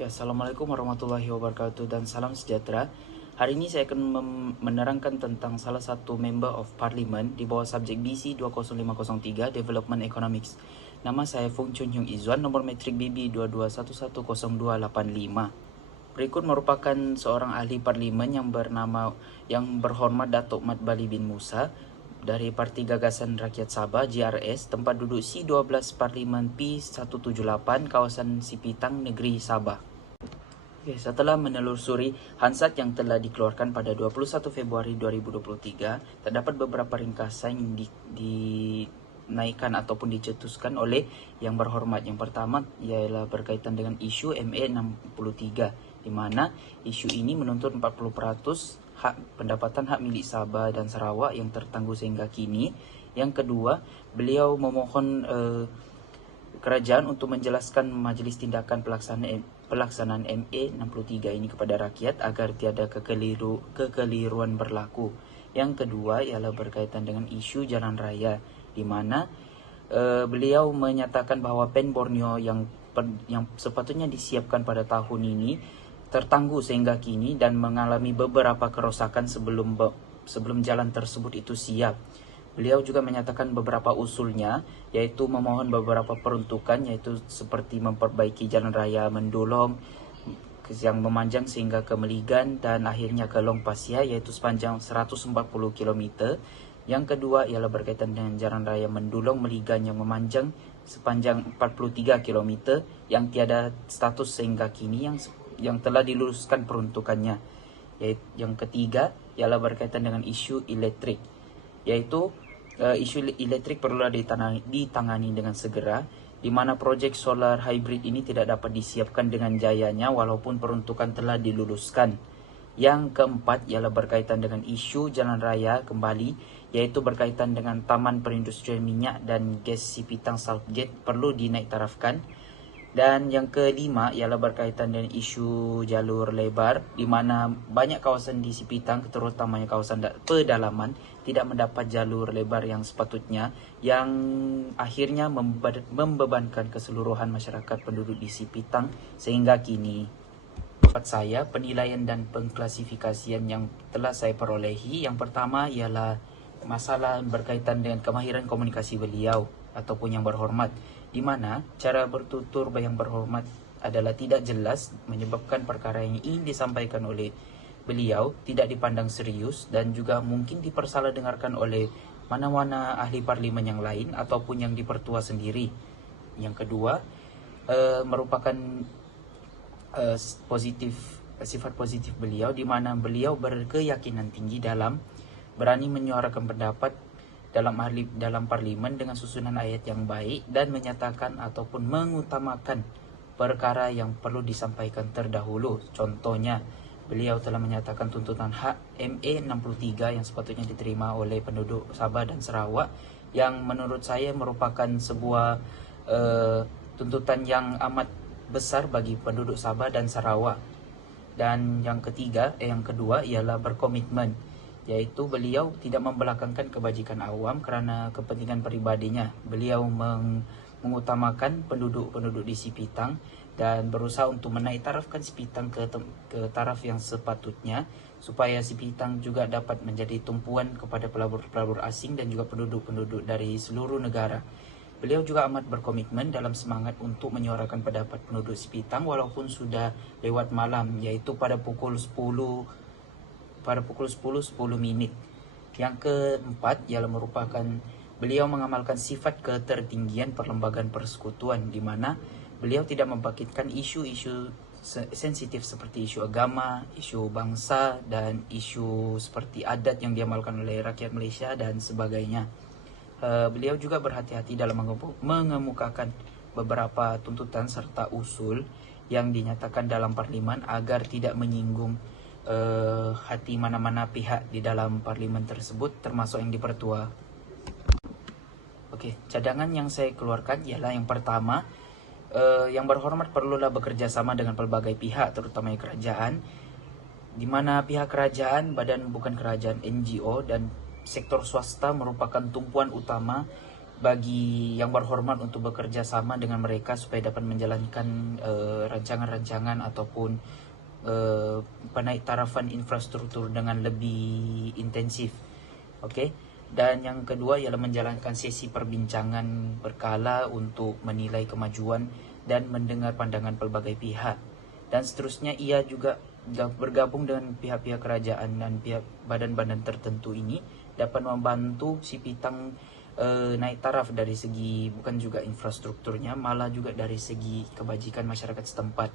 Oke, Assalamualaikum warahmatullahi wabarakatuh dan salam sejahtera. Hari ini saya akan menerangkan tentang salah satu Member of Parliament di bawah subjek BC 20503 Development Economics. Nama saya Fung Chun Hyung Izwan, nomor metrik BB 22110285. Berikut merupakan seorang ahli parlimen yang berhormat Datuk Mat Bali bin Musa dari Parti Gagasan Rakyat Sabah GRS, tempat duduk C12 Parlimen P178, kawasan Sipitang, Negeri Sabah. Setelah menelusuri Hansard yang telah dikeluarkan pada 21 Februari 2023, terdapat beberapa ringkasan yang dinaikkan ataupun dicetuskan oleh yang berhormat. Yang pertama ialah berkaitan dengan isu MA 63, di mana isu ini menuntut 40% pendapatan hak milik Sabah dan Sarawak yang tertangguh sehingga kini. Yang kedua, beliau memohon kerajaan untuk menjelaskan majlis tindakan pelaksanaan MA 63 ini kepada rakyat agar tiada kekeliruan berlaku. Yang kedua ialah berkaitan dengan isu jalan raya, di mana beliau menyatakan bahawa PEN Borneo yang sepatutnya disiapkan pada tahun ini tertangguh sehingga kini dan mengalami beberapa kerosakan sebelum jalan tersebut itu siap. Beliau juga menyatakan beberapa usulnya, yaitu memohon beberapa peruntukan, yaitu seperti memperbaiki jalan raya Mendulong yang memanjang sehingga ke Meligan dan akhirnya ke Long Pasir, yaitu sepanjang 140 km. Yang kedua ialah berkaitan dengan jalan raya Mendulong Meligan yang memanjang sepanjang 43 km yang tiada status sehingga kini yang telah diluluskan peruntukannya. Yang ketiga ialah berkaitan dengan isu elektrik, yaitu isu elektrik perlu ditangani dengan segera, di mana projek solar hybrid ini tidak dapat disiapkan dengan jayanya walaupun peruntukan telah diluluskan. Yang keempat ialah berkaitan dengan isu jalan raya kembali, yaitu berkaitan dengan Taman Perindustrian Minyak dan Gas Sipitang Southgate perlu dinaik tarafkan. Dan yang kelima ialah berkaitan dengan isu jalur lebar, di mana banyak kawasan di Sipitang, terutamanya kawasan pedalaman, tidak mendapat jalur lebar yang sepatutnya, yang akhirnya membebankan keseluruhan masyarakat penduduk di Sipitang sehingga kini. Menurut saya, penilaian dan pengklasifikasian yang telah saya perolehi, yang pertama ialah masalah berkaitan dengan kemahiran komunikasi beliau ataupun yang berhormat, di mana cara bertutur yang berhormat adalah tidak jelas, menyebabkan perkara yang ingin disampaikan oleh beliau tidak dipandang serius dan juga mungkin dipersalah dengarkan oleh mana-mana ahli parlimen yang lain ataupun yang dipertua sendiri. Yang kedua, merupakan sifat positif beliau, di mana beliau berkeyakinan tinggi dalam berani menyuarakan pendapat dalam parlimen dengan susunan ayat yang baik dan menyatakan ataupun mengutamakan perkara yang perlu disampaikan terdahulu. Contohnya, beliau telah menyatakan tuntutan hak MA 63 yang sepatutnya diterima oleh penduduk Sabah dan Sarawak, yang menurut saya merupakan sebuah tuntutan yang amat besar bagi penduduk Sabah dan Sarawak. Dan yang kedua ialah berkomitmen, yaitu beliau tidak membelakangkan kebajikan awam kerana kepentingan peribadinya. Beliau mengutamakan penduduk di Sipitang dan berusaha untuk menaik tarafkan Sipitang ke taraf yang sepatutnya, supaya Sipitang juga dapat menjadi tumpuan kepada pelabur-pelabur asing dan juga penduduk-penduduk dari seluruh negara. Beliau juga amat berkomitmen dalam semangat untuk menyuarakan pendapat penduduk Sipitang walaupun sudah lewat malam, yaitu pada pukul 10:10 minit. Yang keempat ialah merupakan beliau mengamalkan sifat ketertinggian perlembagaan persekutuan, di mana beliau tidak membangkitkan isu-isu sensitif seperti isu agama, isu bangsa dan isu seperti adat yang diamalkan oleh rakyat Malaysia dan sebagainya. Beliau juga berhati-hati dalam mengemukakan beberapa tuntutan serta usul yang dinyatakan dalam parlimen agar tidak menyinggung hati mana-mana pihak di dalam parlimen tersebut, termasuk yang dipertua. Cadangan yang saya keluarkan ialah yang pertama, yang berhormat perlulah bekerja sama dengan pelbagai pihak, terutama kerajaan, di mana pihak kerajaan, badan bukan kerajaan, NGO dan sektor swasta merupakan tumpuan utama bagi yang berhormat untuk bekerja sama dengan mereka supaya dapat menjalankan rancangan-rancangan ataupun penaik tarafan infrastruktur dengan lebih intensif. Oke. Dan yang kedua ialah menjalankan sesi perbincangan berkala untuk menilai kemajuan dan mendengar pandangan pelbagai pihak. Dan seterusnya ia juga bergabung dengan pihak-pihak kerajaan dan pihak badan-badan tertentu ini dapat membantu si Pitang naik taraf dari segi bukan juga infrastrukturnya, malah juga dari segi kebajikan masyarakat setempat.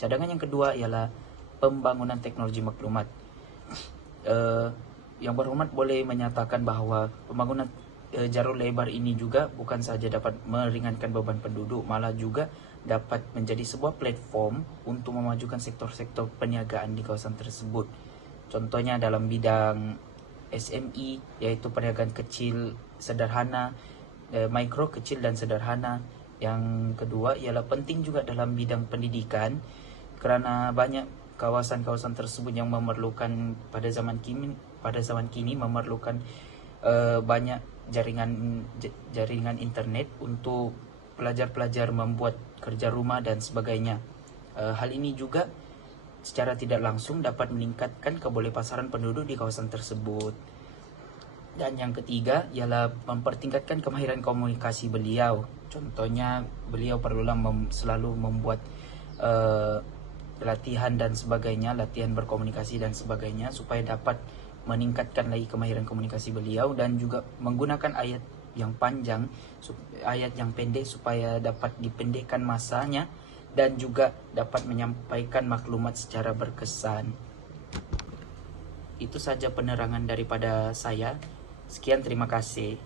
Cadangan yang kedua ialah pembangunan teknologi maklumat. Yang berhormat boleh menyatakan bahwa pembangunan jalur lebar ini juga bukan saja dapat meringankan beban penduduk, malah juga dapat menjadi sebuah platform untuk memajukan sektor-sektor perniagaan di kawasan tersebut. Contohnya dalam bidang SME, yaitu perniagaan kecil sederhana, mikro, kecil dan sederhana. Yang kedua ialah penting juga dalam bidang pendidikan, kerana banyak kawasan-kawasan tersebut yang memerlukan pada zaman kini memerlukan banyak jaringan internet untuk pelajar-pelajar membuat kerja rumah dan sebagainya. Hal ini juga secara tidak langsung dapat meningkatkan kebolehpasaran penduduk di kawasan tersebut. Dan yang ketiga ialah mempertingkatkan kemahiran komunikasi beliau. Contohnya beliau perlulah selalu membuat latihan dan sebagainya, latihan berkomunikasi dan sebagainya, supaya dapat meningkatkan lagi kemahiran komunikasi beliau, dan juga menggunakan ayat yang panjang, ayat yang pendek supaya dapat dipendekkan masanya dan juga dapat menyampaikan maklumat secara berkesan. Itu saja penerangan daripada saya. Sekian, terima kasih.